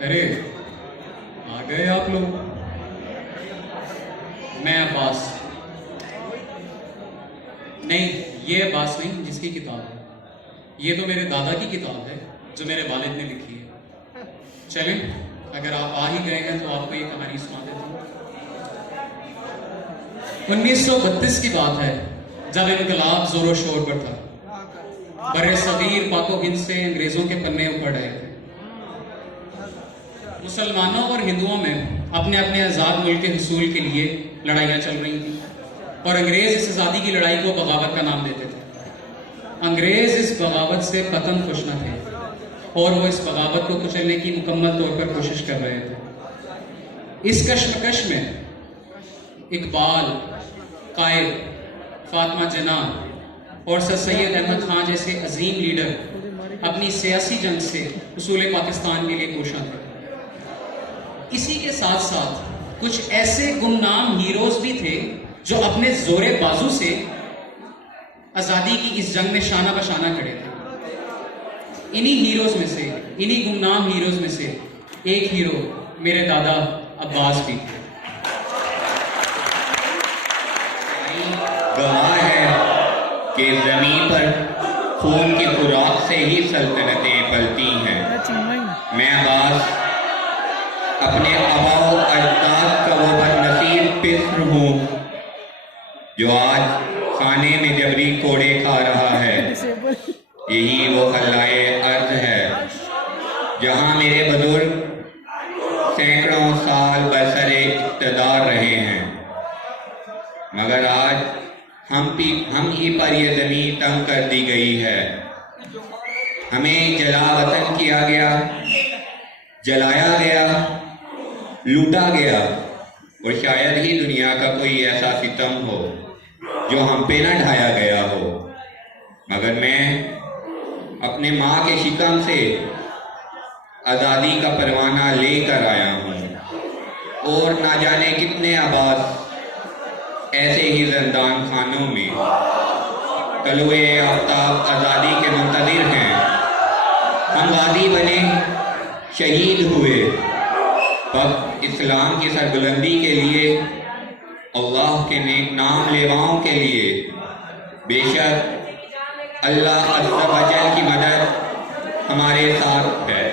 अरे आ गए आप लोग। मैं अब्बास। नहीं, ये अब्बास नहीं जिसकी किताब है, ये तो मेरे दादा की किताब है जो मेरे वालिद ने लिखी है। चलें, अगर आप आ ही गए हैं तो आपको ये कहानी सुना देता हूँ। 1932 की बात है, जब इनकलाब जोरों शोर पर था। बरे सगीर पाको हिंद से अंग्रेजों के पन्ने ऊपर रहे थे। मुसलमानों और हिंदुओं में अपने अपने आज़ाद मुल्क के हुसूल के लिए लड़ाइयाँ चल रही थी और अंग्रेज इस आज़ादी की लड़ाई को बगावत का नाम देते थे। अंग्रेज इस बगावत से कतन खुश न थे और वो इस बगावत को कुचलने की मुकम्मल तौर पर कोशिश कर रहे थे। इस कश्मकश में इकबाल, कायद, फातिमा जिन्ना और सर सैयद अहमद खान जैसे अजीम लीडर अपनी सियासी जंग से उसूल पाकिस्तान के लिए कोशा थे। इसी के साथ साथ कुछ ऐसे गुमनाम हीरोज भी थे जो अपने जोरे बाजू से आज़ादी की इस जंग में शाना बशाना खड़े थे। इन्हीं हीरोज में से, इन्हीं गुमनाम हीरोज में से एक हीरो मेरे दादा अब्बास भी थे। गवाह है कि जमीन पर खून की खुराक से ही सल्तनतें पलती हैं। मैं अब्बास अपने आबाओ अजदाद का वो बदनसीब पिस्र हूँ जो आज खाने में जबरी कोड़े खा रहा है। यही वो खल्लाए अर्ज है जहाँ मेरे बुजुर्ग सैकड़ों साल बरसरे इक़्तिदार रहे हैं, मगर आज हम ही पर यह ज़मीन तंग कर दी गई है। हमें जला वतन किया गया, जलाया गया, लूटा गया और शायद ही दुनिया का कोई ऐसा सितम हो जो हम पे न ढाया गया हो। मगर मैं अपने माँ के शिकम से आज़ादी का परवाना लेकर आया हूँ और ना जाने कितने अब्बास ऐसे ही ज़िंदान खानों में तलुए आफ्ताब आज़ादी के मुंतज़िर हैं। हम गाज़ी बने, शहीद हुए, वक्त इस्लाम की सरबुलंदी के लिए, अल्लाह के नेक नाम लेवाओं के लिए। बेशक अल्लाह अज़्ज़ा वजल की मदद हमारे साथ है।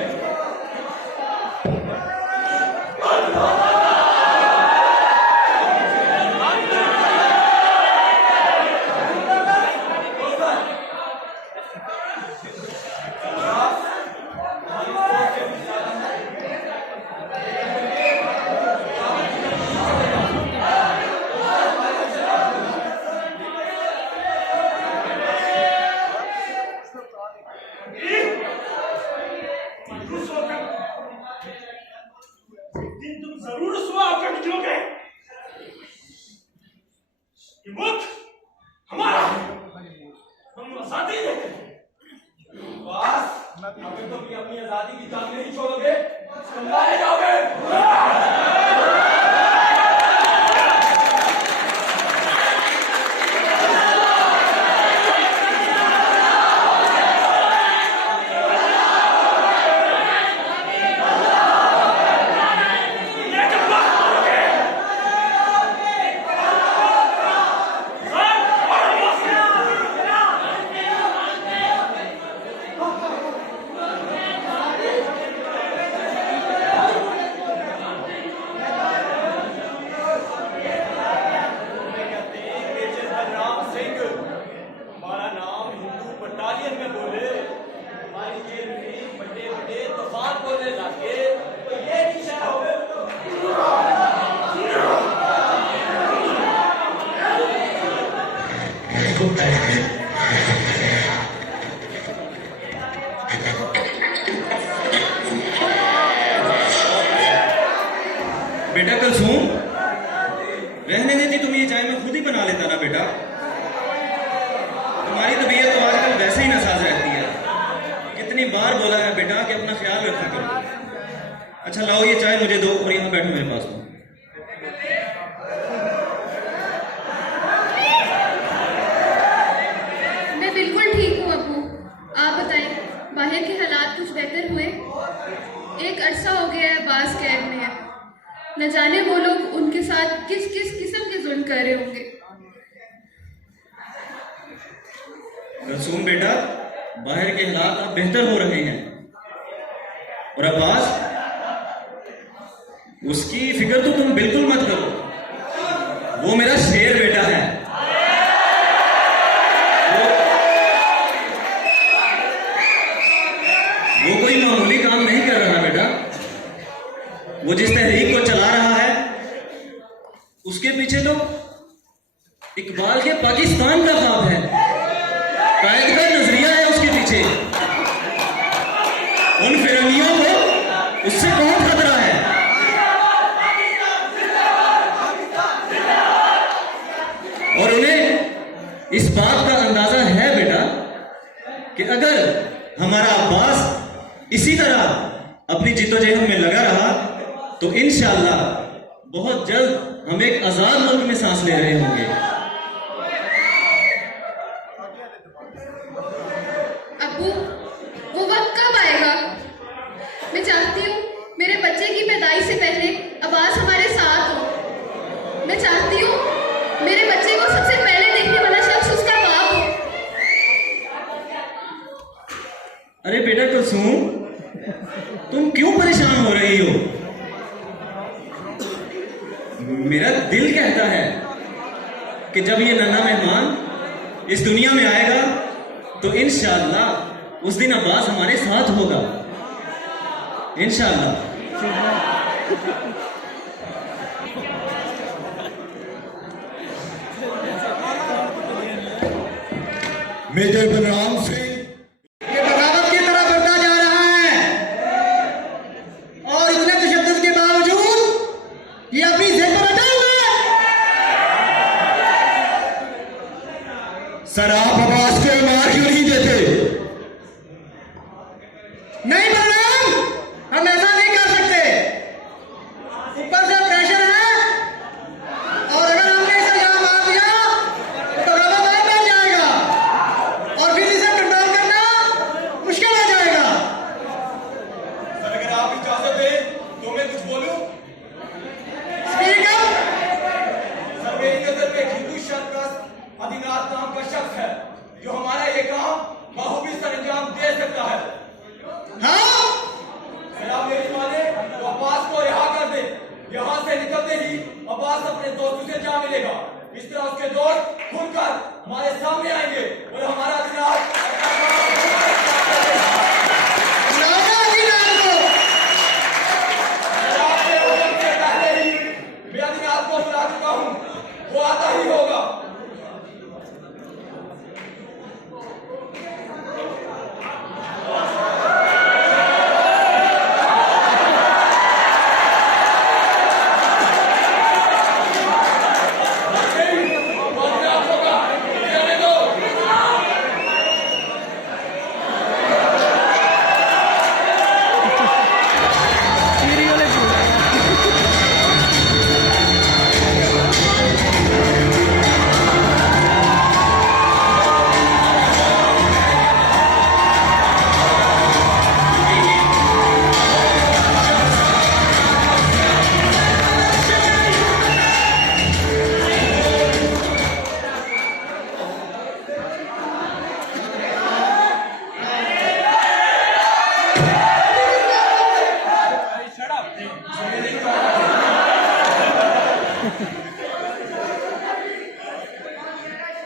अगर तुम अपनी आजादी की जंग नहीं छोड़ोगे, तुम मारे जाओगे। बेटा कलसूम, रहने देती, तुम ये चाय मैं खुद ही बना लेता ना बेटा। तुम्हारी तबीयत तो आजकल वैसे ही नासाज रहती है। कितनी बार बोला है बेटा कि अपना ख्याल रखा करो। अच्छा लाओ ये चाय मुझे दो और यहाँ बैठो मेरे पास। मैं बिल्कुल ठीक हूँ अब्बू। आप बताएं, बाहर के हालात कुछ बेहतर हुए? एक अरसा हो गया न जाने वो लोग उनके साथ किस किस किस्म के जुल्म कर रहे होंगे। रसूम बेटा, बाहर के हालात अब बेहतर हो रहे हैं और अब्बास, उसकी फिक्र तो तुम बिल्कुल मत करो। वो मेरा शेर बेटा है। वो कोई मामूली काम नहीं कर रहा बेटा। वो जिस तहरीक को चला रहा है उसके पीछे तो इकबाल के पाकिस्तान का ख्वाब है, कायद का नजरिया है उसके पीछे। उन फिरंगियों को उससे कौन खतरा है? और उन्हें इस बात का अंदाजा है बेटा कि अगर हमारा अब्बास इसी तरह अपनी जिद्दोजहद में लगा रहा तो इंशाअल्लाह बहुत जल्द हम एक आजाद मुल्क में सांस ले रहे होंगे। अब्बू, वो वक्त कब आएगा? मैं चाहती हूँ मेरे बच्चे की पैदाइश से पहले अब्बास हमारे साथ हो। मैं चाहती हूँ मेरे बच्चे को सबसे पहले देखने वाला शख्स उसका बाप हो। अरे बेटा कुलसूम, तुम क्यों परेशान हो रही हो? मेरा दिल कहता है कि जब ये नन्हा मेहमान इस दुनिया में आएगा तो इंशाअल्लाह उस दिन अब्बास हमारे साथ होगा, इंशाअल्लाह। मेजर बलराम सिंह ये बगावत की तरफ बढ़ता जा रहा है और इतने तशद्दुद के बावजूद ये अपनी जिद पर अटल है। सर, आप अब्बास को मार क्यों नहीं देते? नहीं बलराम, हम ऐसा नहीं कर सकते। ऊपर से प्रेशर है और अगर हमने इसे यहाँ मार दिया तो बगावत और बढ़ जाएगा और फिर इसे कंट्रोल करना मुश्किल हो जाएगा। सर, अगर आप इजाजत दें तो मैं कुछ बोलूं? स्पीकर, सर, मेरी नजर में एक हिंदू शरप्रस्त आदिनाथ नाम का शख्स है जो हमारा ये काम बखूबी सरंजाम दे सकता है। हाँ, सर, आप मेरी माने तो अब्बास को रिहा कर दे। यहाँ से निकलते ही अब्बास अपने दोस्तों से जा मिलेगा। इस तरह उसके दोस्त खुलकर हमारे सामने आएंगे और हमारा आदिनाथ लाना ही लान को। आपके हुक्म से पहले ही मैं आदिनाथ को बुला चुका हूँ, वो आता ही होगा।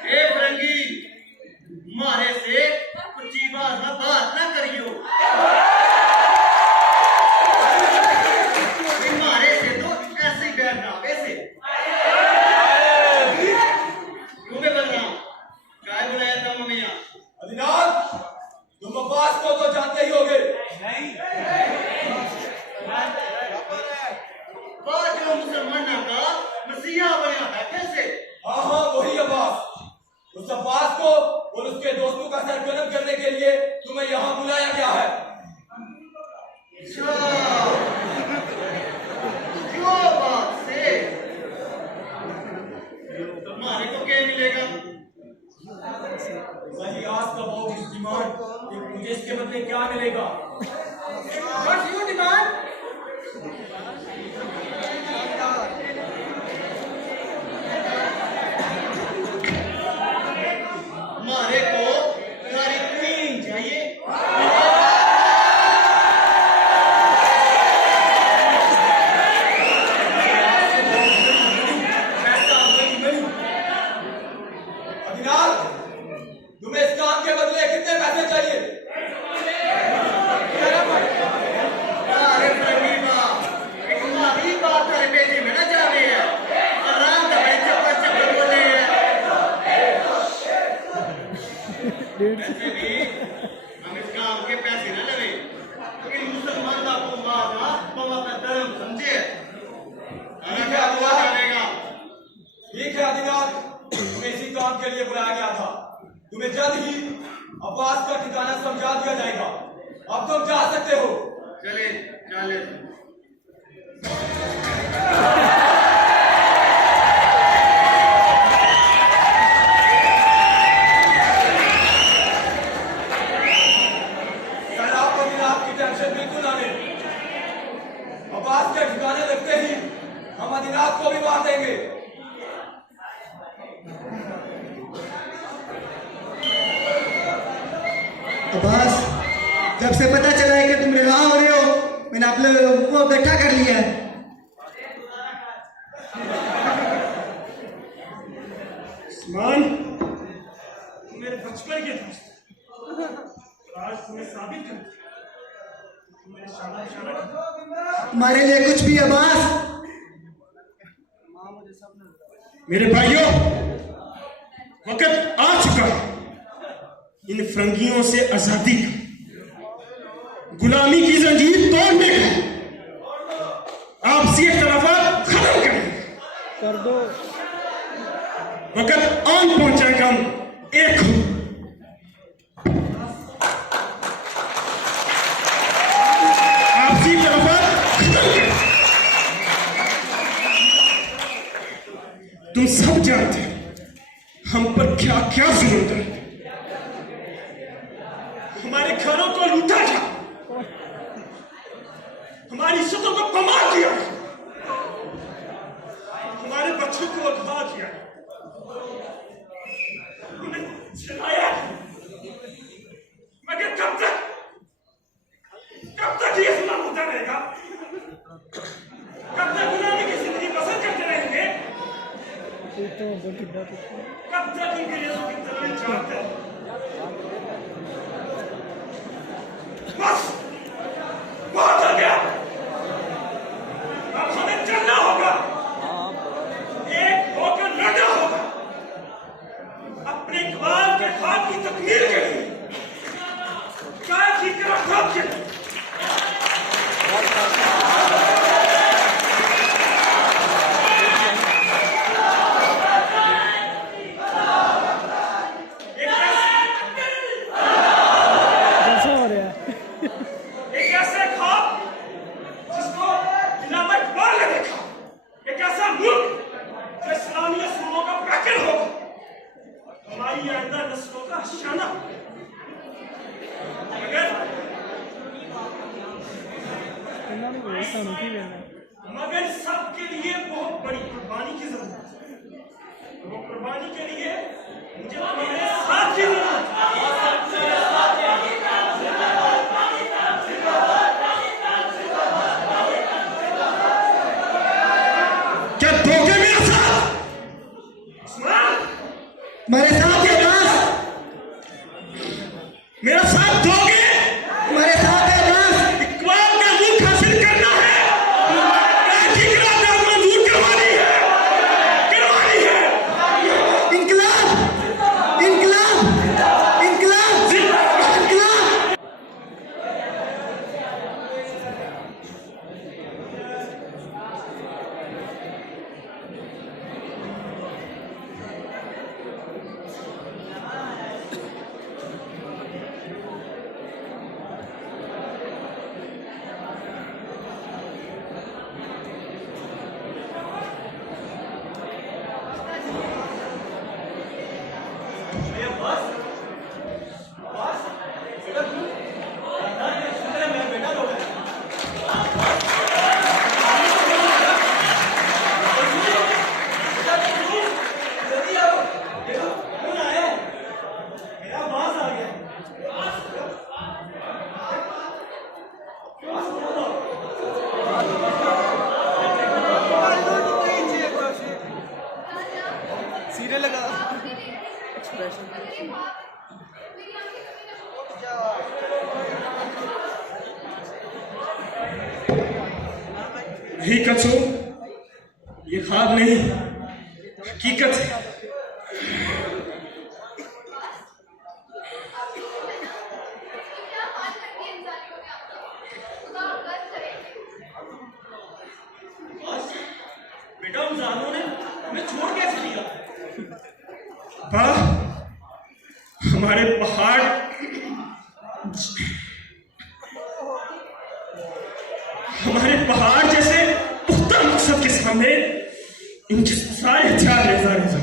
ए फरंगी, मारे से कुची बात ना करियो। मारे से तो ऐसे ही बैठना वैसे। क्यों बे बलराम, काय बुलाया था मम्मिया? आदिनाथ, तुम अब्बास को तो जानते ही होगे। नहीं। बात जो मुसलमाना का मसीहा बना है कैसे? हाँ हाँ, वही अब्बास। उस अब्बास को और उसके दोस्तों का सरगर्म करने के लिए तुम्हें यहाँ बुलाया गया है। अच्छा, क्यों बात से? तुम्हारे को क्या मिलेगा? सही आज का बहुत इस डिमांड, मुझे इसके बदले क्या मिलेगा? What's your demand? वैसे भी हम इस काम के पैसे ना लेवे, लेकिन मुसलमान का को मारना तो अपना धर्म समझे। अरे क्या हुआ जानेगा? ठीक है आदिनाथ, तुम्हें इसी काम के लिए बुलाया गया था। तुम्हें जल्द ही अब्बास का ठिकाना समझा दिया जाएगा। अब तुम जा सकते हो। चले चले। अब्बास के ठिकाने लगते ही हम आदिनाथ को भी मार देंगे। अब्बास, जब से पता चला है कि तुम रिहा हो रहे हो, मैंने आप लोगों को इकट्ठा कर लिया है। उस्मान, मेरे बचपन के दोस्त, आज तुम्हें साबित कर दिया। मेरे शाबाश तुम्हारे लिए कुछ भी अब्बास। मेरे भाइयों, वक्त आ चुका है इन फरंगियों से आजादी का, गुलामी की जंजीर तोड़ने का, आपसी इख्तलाफात खत्म करने कर दो। वक्त आन पहुंचा कि हम एक हो। आपसी इख्तलाफात खत्म कर। तुम सब जानते हो हम पर क्या क्या जुल्म है। हमारे घरों को लूटा गया, हमारी इज्जतों को कमाल किया, हमारे बच्चों को अगवा किया, उन्हें जलाया। मगर कब तक ये जुल्म होता रहेगा? कब तक गुलामी की जिंदगी पसंद करते रहेंगे? कब तक इनके रिज़्क़ की तलवार चाहते हैं? बस बहुत हो गया। अब हमें चलना होगा, एक होकर लड़ना होगा अपने इकबाल के ख्वाब की तकमील के लिए, कायद की ख्वाब के लिए। मगर सबके लिए बहुत बड़ी कुर्बानी की जरूरत है। वो कुर्बानी के लिए मुझे तुम्हारे साथ की जरूरत है। क्या दोगे मेरे साथ? मेरे साथ है अब्बास, मेरा साथ दोगे? मेरे साथ है अब्बास। इकबाल का मुल्क हासिल करना है, मंजूर करवानी है। इंकलाब, इंकलाब, इंकलाब, इंकलाब। हकीकत हो, ये ख्वाब नहीं हकीकत है। अब्बा, हमारे पहाड़ जैसे पुख्ता मकसद के सामने इनके सारे हथियार लेजा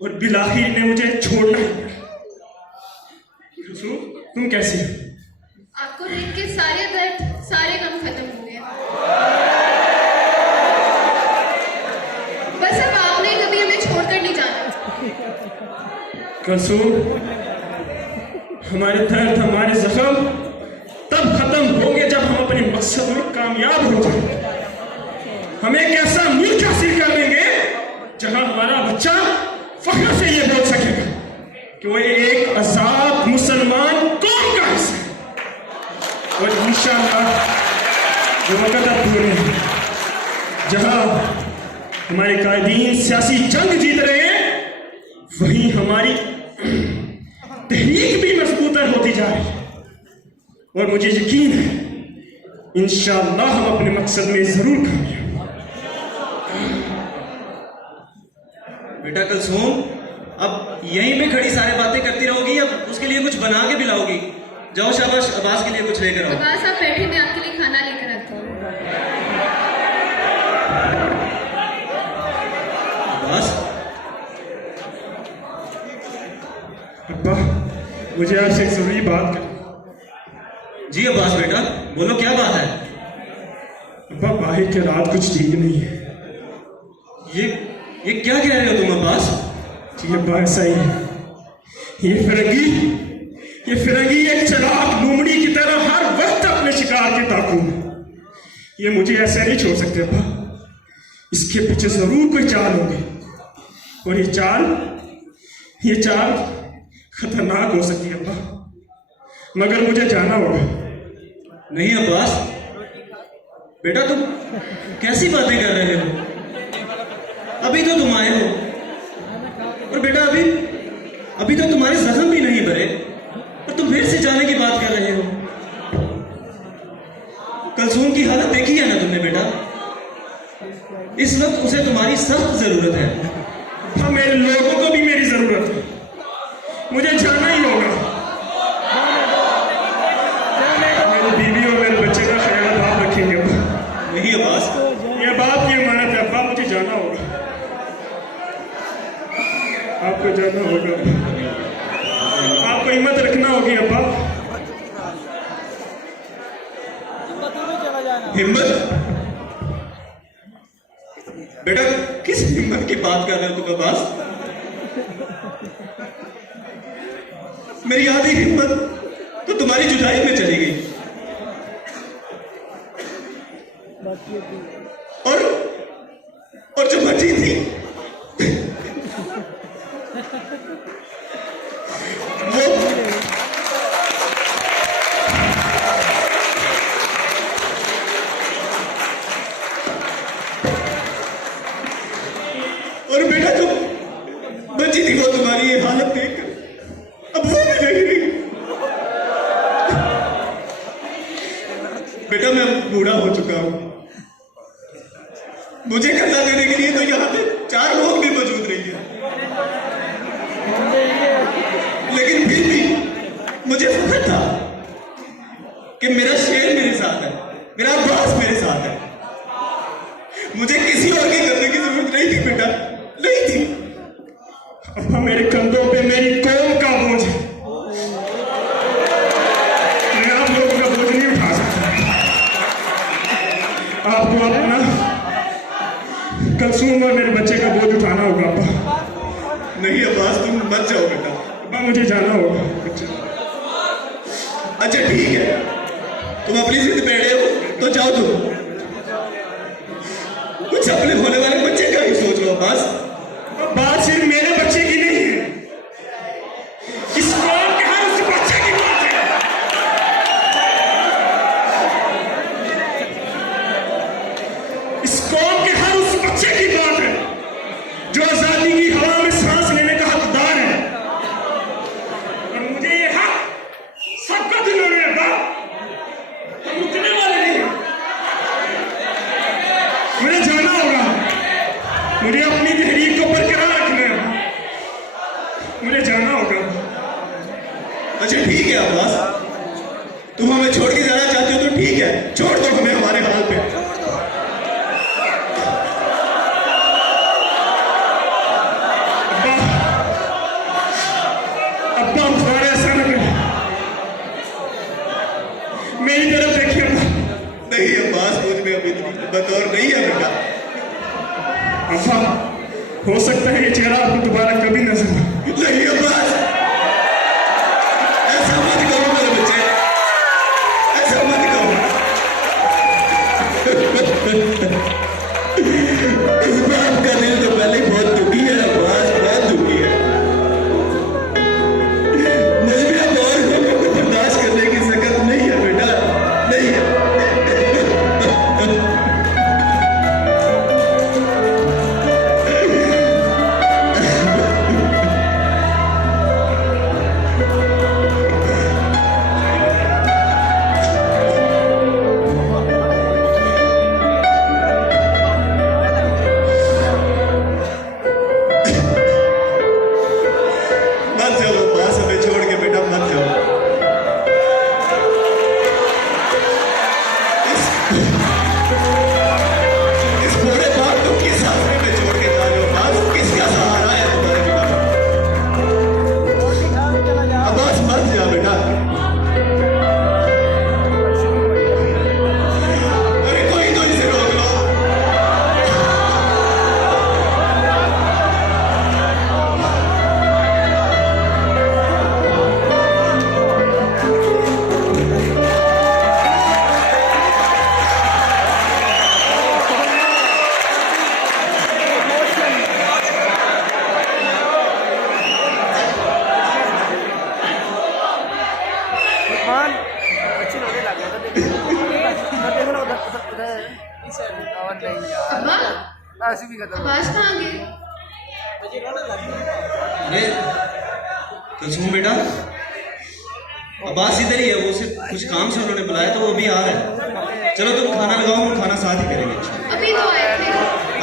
और बिलाखिर ने मुझे छोड़ना ही पड़ा। तुम कैसी हो? आपको देख के सारे दर्द, सारे गम खत्म हो गए। बस अब आपने कभी हमें छोड़कर नहीं जाना। कसूर, हमारे दर्द, हमारे जख्म तब खत्म होंगे जब हम अपने मकसद में कामयाब हो जाएंगे। हम एक ऐसा मुल्क हासिल कर लेंगे जहां हमारा बच्चा फख्र से ये बोल सकेगा कि वो एक आजाद मुसलमान कौम का हिस्सा है। और इंशाअल्लाह वो वक्त अब दूर नहीं, जहां हमारे कायदीन सियासी जंग जीत रहे हैं, वहीं हमारी तहरीक भी मजबूतर होती जा रही है। और मुझे यकीन है इंशाअल्लाह हम अपने मकसद में जरूर कामयाब। बेटा कुलसूम, अब यहीं पे खड़ी सारे बातें करती रहोगी या उसके लिए कुछ बना के पिलाओगी? जाओ शाबाश, अब्बास के लिए कुछ लेकर आओ। अब्बास आप बैठे, मैं आपके लिए खाना लेकर आती हूँ। अब्बास, अब्बा, मुझे आपसे एक जरूरी बात कर। जी अब्बास बेटा, बोलो क्या बात है? अब्बा, बाहर की रात कुछ ठीक नहीं है। ये क्या कह रहे हो तुम अब्बास? जी अब्बा, ऐसा ही है। ये फिरंगी एक चलाक लोमड़ी की तरह हर वक्त अपने शिकार के ताकू में। ये मुझे ऐसे नहीं छोड़ सकते अब्बा। इसके पीछे जरूर कोई चाल होगी और ये चाल खतरनाक हो सकती है अब्बा, मगर मुझे जाना होगा। नहीं अब्बास बेटा, तुम कैसी बातें कर रहे हो? अभी तो तुम आए हो और बेटा अभी तो तुम्हारे जख्म भी नहीं भरे और तुम फिर से जाने की बात कर रहे हो। कुलसूम की हालत देखी है ना तुमने बेटा? इस वक्त उसे तुम्हारी सख्त जरूरत है। हाँ, मेरे लोगों को भी मेरी जरूरत है। मुझे जाना ही होगा। मेरी बीवी और मेरे बच्चे का ख्याल आप रखेंगे अब्बा। नहीं अब्बास, ये बात की अमानत है अब्बा, मुझे जाना होगा। आपको जाना होगा, आपको हिम्मत रखना होगी अब्बा। हिम्मत? बेटा किस हिम्मत की बात कर रहे हो तुम अब्बास? मेरी आधी हिम्मत तो तुम्हारी जुदाई में चली गई और जो बची थी वो और बेटा जो बची थी वो तुम्हारी ये हालत देखकर अब वो भी नहीं रही। बेटा मैं बूढ़ा हो चुका हूं, मुझे कर्जा देने के लिए तो यहाँ पे 4 लोग भी मौजूद नहीं है, लेकिन फिर भी मुझे फख्र था कि मेरा शेर मेरे साथ है, मेरा अब्बास मेरे साथ है। मुझे किसी और के करने की जरूरत नहीं थी बेटा, नहीं थी। अब्बा, मेरे कंधों पे मेरी कौम का बोझ है। मैं आप लोगों का बोझ नहीं उठा सकता। आपको अपना कुलसूम और मेरे बच्चे का बोझ उठाना होगा अब्बा। नहीं अब्बास, तुम मत जाओ बेटा। अब्बा, मुझे जाना होगा। अच्छा ठीक है, तुम अपनी जिद पे अड़े हो तो जाओ तुम, कुछ अपने होने वाले बच्चे का ही सोच लो अब्बास। बात सिर्फ मेरे बच्चे की नहीं है, इस कौम के हर उस बच्चे की बात है। इस कौम के हर उस बच्चे की बात है जो आजादी की हवा में सांस लेने का हकदार है। और मुझे ये हक सबका दिलों में है। हम रुकने वाले नहीं हैं। मुझे जाना होगा, मुझे अपनी तहरीक को बरकरार अच्छा ठीक है अब्बास, तुम हमें छोड़ के जाना चाहती हो तो ठीक है, छोड़ दो हमें हमारे हाल पे। अब्बा तुम्हारे ऐसा न करे, मेरी तरफ देखिए अब्बा। नहीं अब्बास, मुझ में अभी इतनी बतौर नहीं है बेटा। अब्बा हो सकता है ये चेहरा आपको दोबारा कभी नजर न आए। नहीं अब्बास, ऐसा मत करो मेरे बच्चे, ऐसा मत करो। इस बात का दिल तो पहले ही बहुत दुखी है अब्बास, बहुत दुखी है। मुझे अब और गमों को बर्दाश्त करने की सकत नहीं है बेटा, नहीं है। मत जाओ अब्बास, हमें छोड़ के बेटा मत जाओ। इस पूरे बात को किस हाथ में छोड़ के जा रहे हो अब्बास? किसका सहारा है तुम्हारे बिना? अब्बास मत जा बेटा। अरे कोई तो इसे रोक लो। मान अच्छी रोने लग गया था देखो ना उधर और नहीं यार अब्बा, ऐसी भी खत्म। अब्बास कहाँ गए? अरे कुलसुम बेटा, अब्बास इधर ही है, वो सिर्फ कुछ काम से उन्होंने बुलाया तो वो अभी आ रहा है। चलो तुम खाना लगाओ, हम खाना साथ ही करेंगे। अभी तो आए थे।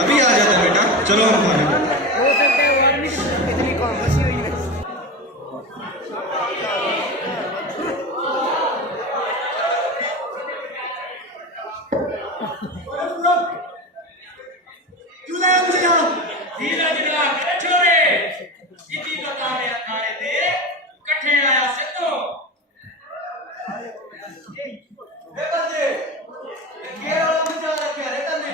अभी आ जाता बेटा, चलो हम खाना खाएं। हो सकता है वो आदमी इतनी कौन फंसी हुई है। क्यों लाया मुझे यहाँ? धीरे धीरे करे छोरे, इसी बताने अखाड़े दे कट्ठे आया से तो ए बंदे, ये वाला मुझे रखे रे तन्ने।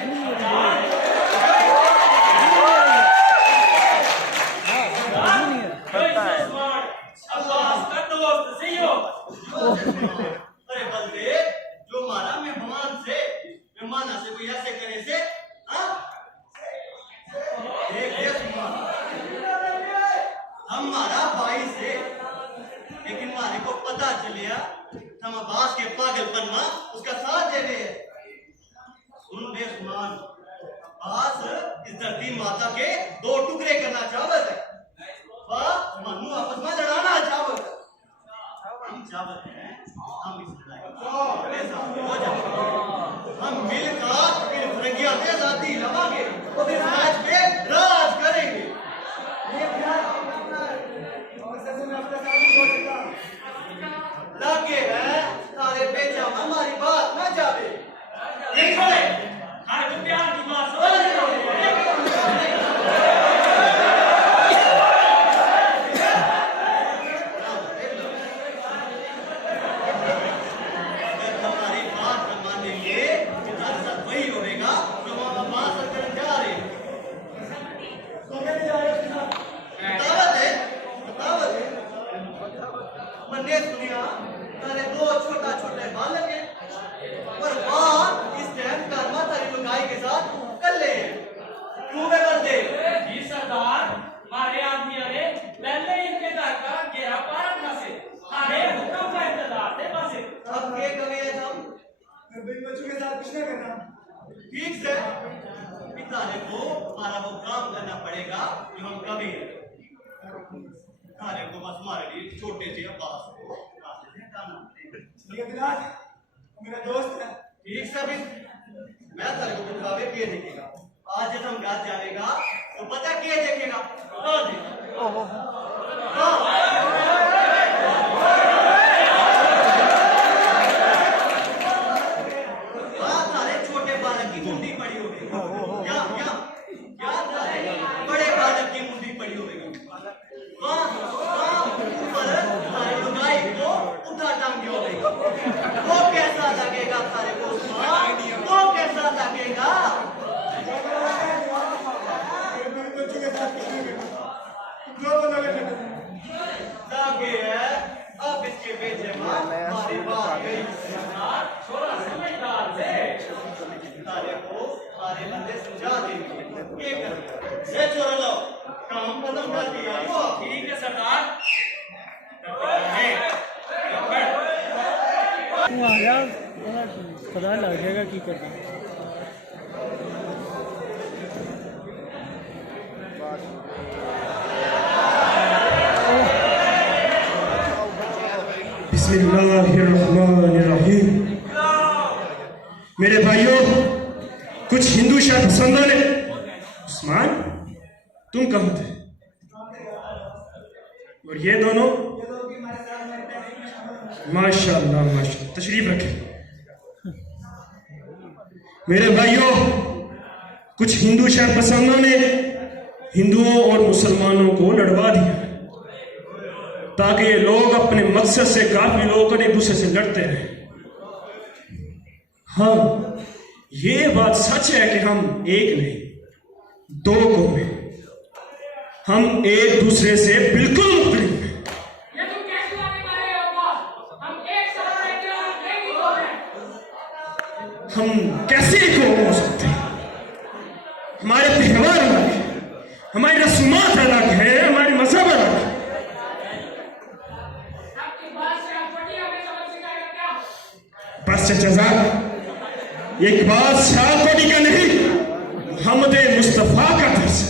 अब्बास का दोस्त सही हो। अरे बंदे, जो मारा मेहमाना से कोई ऐसे करे से, हाँ? देख ये सुमान, हम मारा भाई से, लेकिन मारे को पता चलिया हम अब्बास के पागलपन में उसका साथ दे रहे हैं। सुन बे सुमान, अब्बास इस धरती माता के दो टुकड़े करना चाहत है, वह मनु आपस में लड़ाना चाहत है। हम चाहत हैं हम इस लड़ाई में हो जाए, हम मिलकर फिर फरंगिया पे आजादी लवांगे और फिर राज पे राज करेंगे। लगे हैं सारे बेचा हमारी बात ना जावे। ये छोरे, हर को प्यार की बात समझ अगर हमारी बात न मानेंगे तो हमारे साथ वही होगा जो हम अब्बास करने जा रहे हैं। बतावत है मैंने सुनिया तारे दो छोटा छोटे बालक हैं और बात इस टाइम कर्मा तारी लुगाई के साथ कर ले। क्यों बे बंदे? जी सरदार, मारे आदमी अरे पहले इनके घर का घेरा पा रखा से हरे हुक्म का इंतजार थे बस। अब के कवे हम बिन बच्चों के साथ कुछ नहीं करना। ठीक से पिताने को हमारा वो काम करना पड़ेगा जो हम कभी खाने को बस हमारे लिए छोटे से अब्बास को मेरा दोस्त है। ठीक से भी मैं तेरे को दिखावे के देखेगा। आज जब हम घर जाएगा तो पता क्या देखेगा? हाँ। ये चोर लो काम खत्म कर दिया वो ठीक है सरदार तू आ गया पता लग जाएगा की करना बिस्मिल्लाहिर्रहमानिर्रहीम। मेरे भाइयों, कुछ हिंदू शब्द पसंदों ने उस्मान तुम कहाँ थे? और ये दोनों माशाअल्लाह माशाअल्लाह तशरीफ रखें। मेरे भाइयों, कुछ हिंदू शब्द पसंदों ने हिंदुओं और मुसलमानों को लड़वा दिया ताकि ये लोग अपने मकसद से काफी लोग एक दूसरे से लड़ते रहे। हाँ, ये बात सच है कि हम एक नहीं दो कौमें, हम एक दूसरे से बिल्कुल मुख्तलिफ हैं। ये तुम कैसी बातें कर रहे हो बॉस? हम एक साथ रहते हैं और एक ही कौम हैं। हम कैसे एक कौम हो सकते हैं? हमारे त्यौहार अलग है, हमारी रस्मात अलग है, हमारी मजहब अलग है। आपकी बात से आप बड़ी हमें समझ सिखाएगा क्या? बस चचा, एक बात शाहकोटी का नहीं, हमदे मुस्तफा का दर्स है।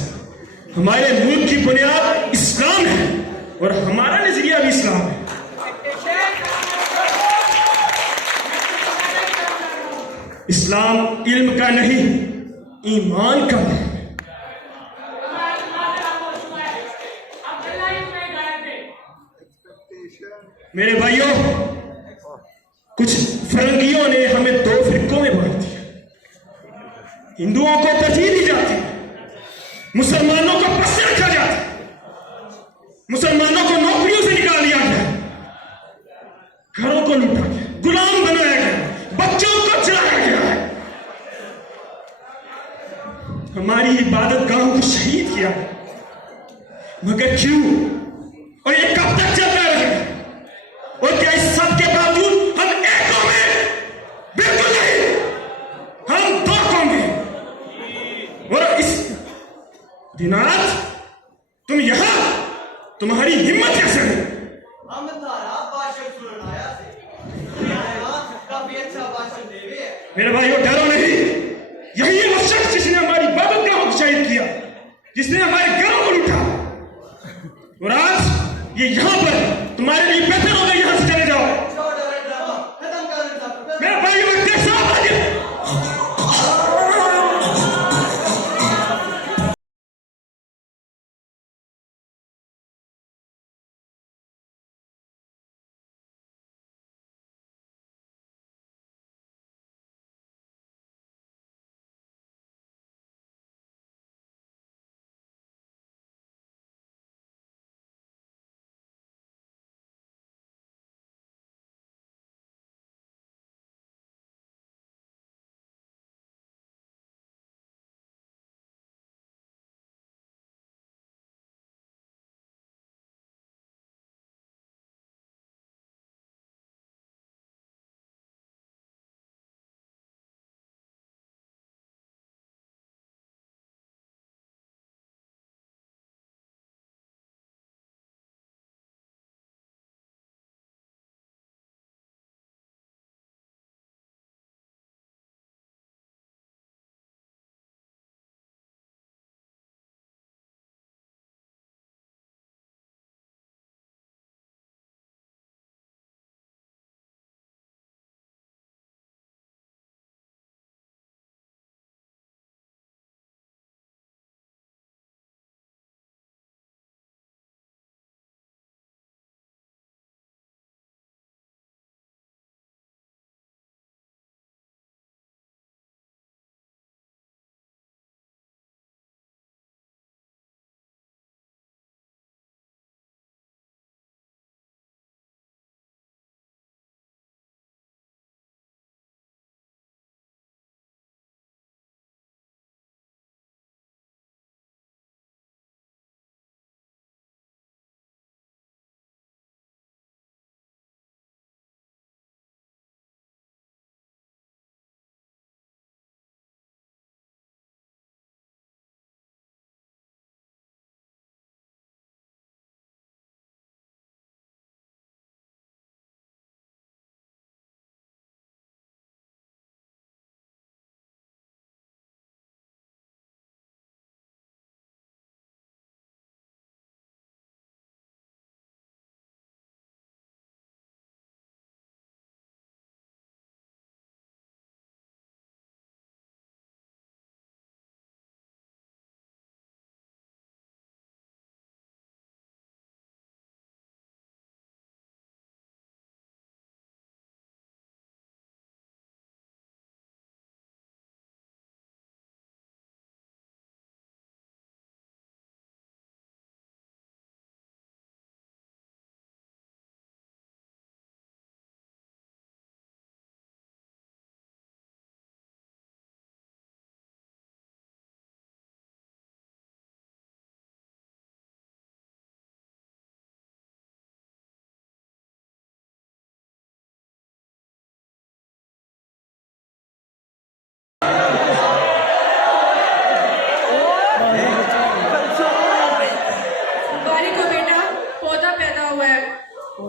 हमारे मुल्क की बुनियाद इस्लाम है और हमारा नजरिया भी इस्लाम है। इस्लाम इल्म का नहीं, ईमान का नाम है। हमारी बात आपको सुना है। अब लड़ाई में गए थे। मेरे भाइयों, कुछ फरंगियों ने हमें दो फिरकों में बांट दिया। हिंदुओं को तरजीह दी जाती है, मुसलमानों को पस रखा जाता है, मुसलमानों को नौकरियों से निकाल दिया गया, घरों को लूटा गया, गुलाम बनाया गया, बच्चों को चलाया गया है, हमारी इबादत गाहों को शहीद किया। मगर क्यों? और ये कब तक चलता रहेगा? और क्या इस सब के बावजूद हम एक कौम हैं? बिल्कुल नहीं, हम दो कौम हैं। और इस दिनात तुम यहां, तुम्हारी हिम्मत कैसे है? हम तारा भाषण सुनना आया थे। काफी अच्छा भाषण देवे है। मेरे भाइयों, डरो नहीं, यही है वो शख्स जिसने हमारी इबादत गाहों को शहीद किया, जिसने हमारे घरों को लूटा। और आज ये यहां पर तुम्हारे लिए बेहतर होगा यहां से चले जाओ। खत्म कर मेरे भाइयों, एक साथ आगे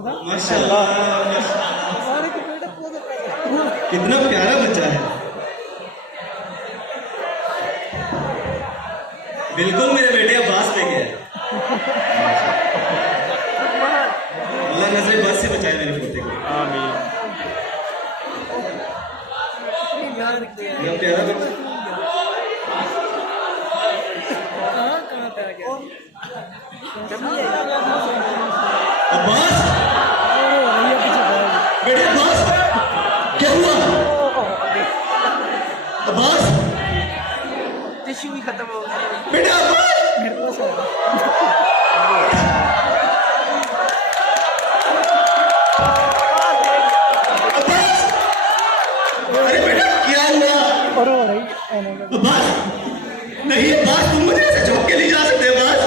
माशाल्लाह, कितना प्यारा बच्चा है। बिल्कुल मेरे बेटे अब्बास पे गया। अल्लाह नजर बस से बचाए मेरे पोते को। आमीन। कितना प्यारा बच्चा। अब्बास, बेटे अब्बास, क्या हुआ? अब्बास, टिश्यू भी खत्म हो गया। बेटे अब्बास, अब्बास, अरे बेटा क्या हुआ? अब्बास, नहीं अब्बास, तुम मुझे ऐसे झोंक के नहीं जा सकते अब्बास।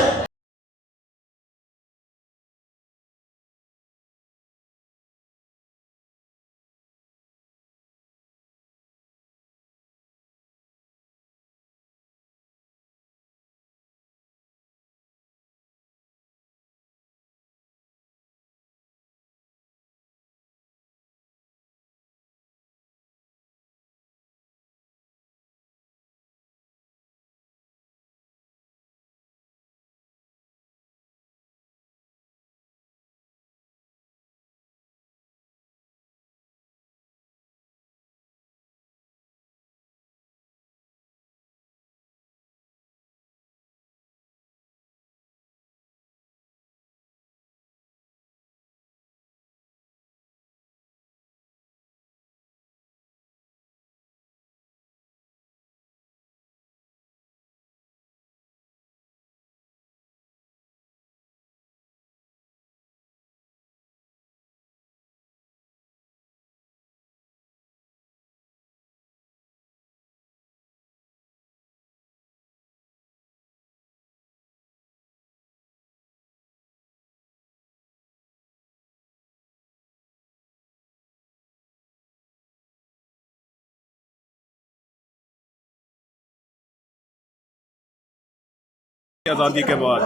आजादी के बाद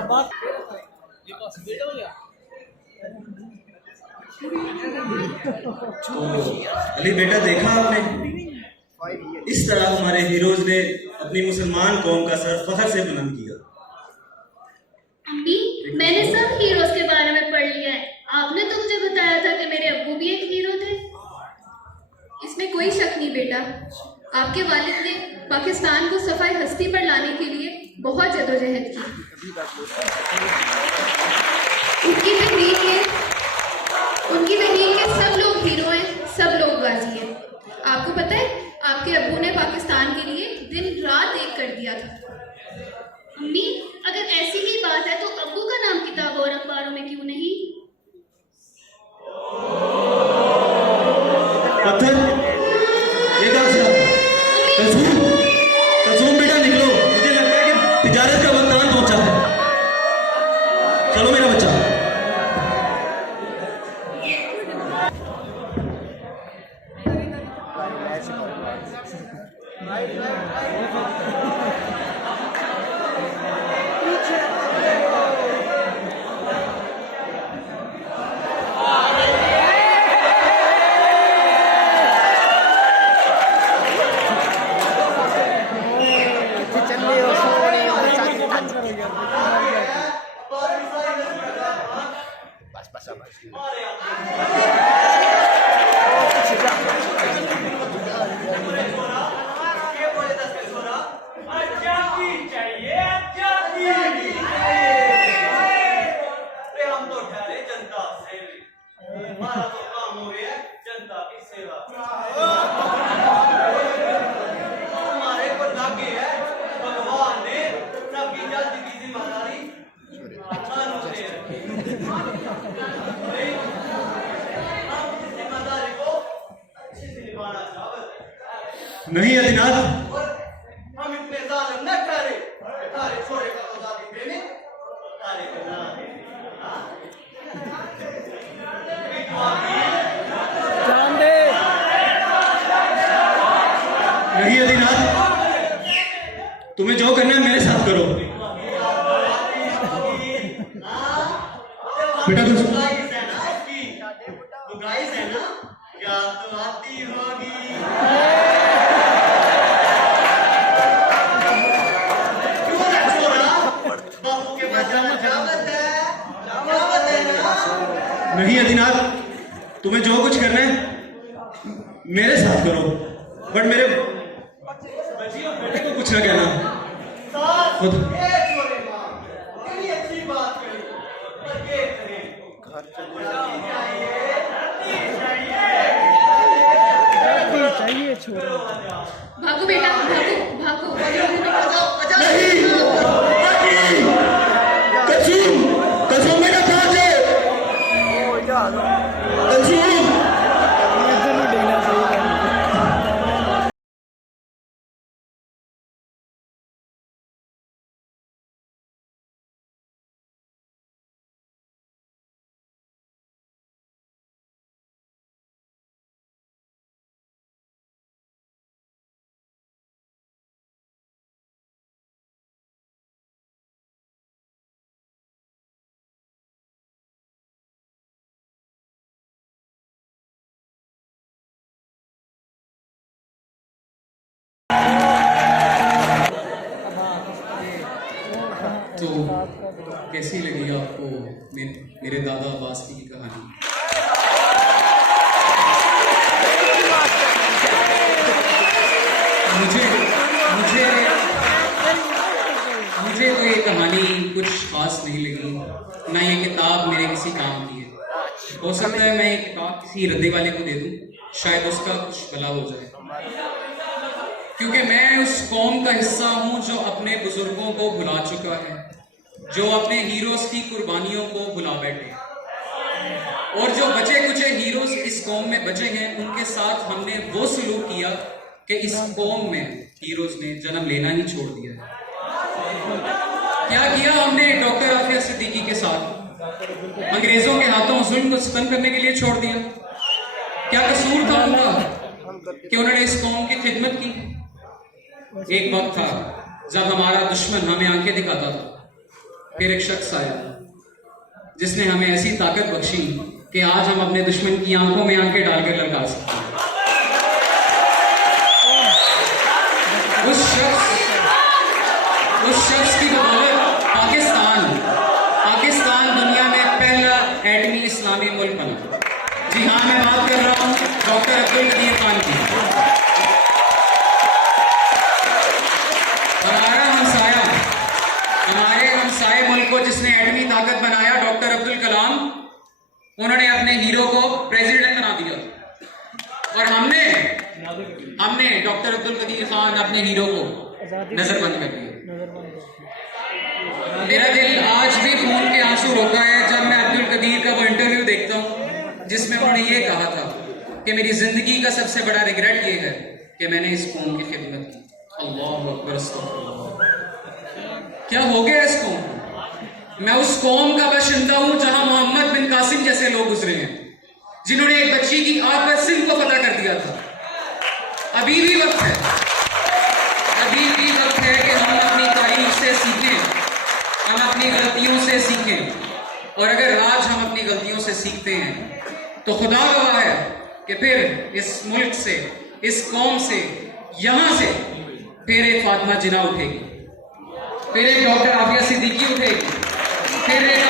अली बेटा, देखा आपने, इस तरह हमारे हीरोज ने अपनी मुसलमान कौम का सर फख्र से बुलंद किया। अम्मी, मैंने सब हीरोज के बारे में पढ़ लिया है। आपने तो मुझे बताया था कि मेरे अब्बू भी एक हीरो थे। इसमें कोई शक नहीं बेटा, आपके वालिद ने पाकिस्तान को सफाई हस्ती पर लाने के लिए बहुत जदोजहद की। उनकी तहरीक के सब लोग हीरो हैं, सब लोग गाजी हैं। आपको पता है, आपके अब्बू ने पाकिस्तान के लिए दिन रात एक कर दिया था। अम्मी, अगर ऐसी ही बात है तो अब्बू का नाम किताबों और अखबारों में क्यों नहीं? पत्थर, ये कहाँ से आता? कसूम बेटा निकलो, मुझे लगता है कि तिजारत का वक्त आन पहुंचा है। चलो मेरा बच्चा। नहीं अदिनाथ, हम इतने जालिम न ठहरे, तारे छोरे का आजादी देने, तारे का ना देने। जान दे। नहीं अदिनाथ, तुम्हें जो करना है मेरे साथ करो। बेटा नहीं अदिनाथ, तुम्हें जो कुछ करना है मेरे साथ करो, बट मेरे बेटे को कुछ ना कहना। खुद भागो बेटा, भागो भागो। नहीं, कसम कसम मेरा बात है, कसम। तो कैसी लगी आपको मेरे दादा अब्बास की कहानी? मुझे मुझे मुझे तो ये कहानी कुछ खास नहीं लगी, ना ये किताब मेरे किसी काम की है। हो सकता है मैं ये किताब किसी रद्दे वाले को दे दूं, शायद उसका कुछ भला हो जाए, क्योंकि मैं उस कौम का हिस्सा हूं जो अपने बुजुर्गों को भुला चुका है, जो अपने हीरोज की कुर्बानियों को भुला बैठे, और जो बचे कुचे हीरोज इस कौम में बचे हैं उनके साथ हमने वो सलूक किया कि इस कौम में हीरोज ने जन्म लेना ही छोड़ दिया है। क्या किया हमने डॉक्टर आफिया सिद्दीकी के साथ? अंग्रेजों के हाथों जुल्म को सितम करने के लिए छोड़ दिया। क्या कसूर था उनका कि उन्होंने इस कौम की खिदमत की? एक वक्त था जब हमारा दुश्मन हमें आंखें दिखाता था, फिर एक शख्स आया जिसने हमें ऐसी ताकत बख्शी कि आज हम अपने दुश्मन की आंखों में आंखें डालकर ललकार सकते हैं। उस शख्स की बदौलत पाकिस्तान दुनिया में पहला एटमी इस्लामी मुल्क बना। जी हाँ, मैं बात कर रहा हूँ डॉक्टर अब्दुल कदीर खान की। हमारे हमसाए मुल्क को जिसने एटमी ताकत बनाया, डॉक्टर अब्दुल कलाम, उन्होंने अपने हीरो को प्रेसिडेंट बना दिया, और हमने डॉक्टर अब्दुल कदीर खान अपने हीरो को नजरबंद कर दिया। मेरा दिल आज भी खून के आंसू रोका है जब मैं अब्दुल कदीर का वो इंटरव्यू देखता हूँ जिसमें उन्होंने ये कहा था कि मेरी जिंदगी का सबसे बड़ा रिग्रेट ये है कि मैंने इस कौम की खिदमत की। अल्लाह अकबर, क्या हो गया इस कौम को? मैं उस कौम का बाशिंदा हूं जहां मोहम्मद बिन कासिम जैसे लोग गुजरे हैं, जिन्होंने एक बच्ची की आग पर सिंध को फतह कर दिया था। अभी भी वक्त है कि हम अपनी तारीख से सीखें, हम अपनी गलतियों से सीखें, और अगर आज हम अपनी गलतियों से सीखते हैं तो खुदा गवाह है कि फिर इस मुल्क से, इस कौम से, यहां से फिर एक फातिमा जिन्ना उठेगी, फिर एक डॉक्टर आफिया सिद्दीकी उठेगी, फिर एक